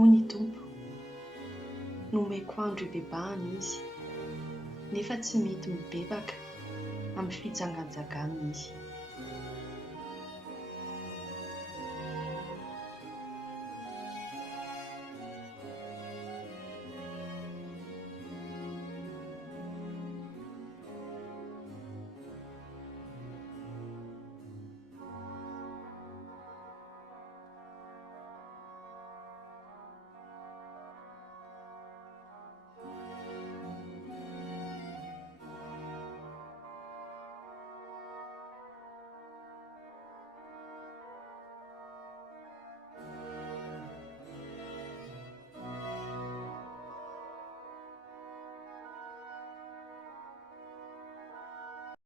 Hoy Tompo, nomeko andro ibebahana izy, nefa tsy mety mibebaka amin'ny fitsangatsanganana izy.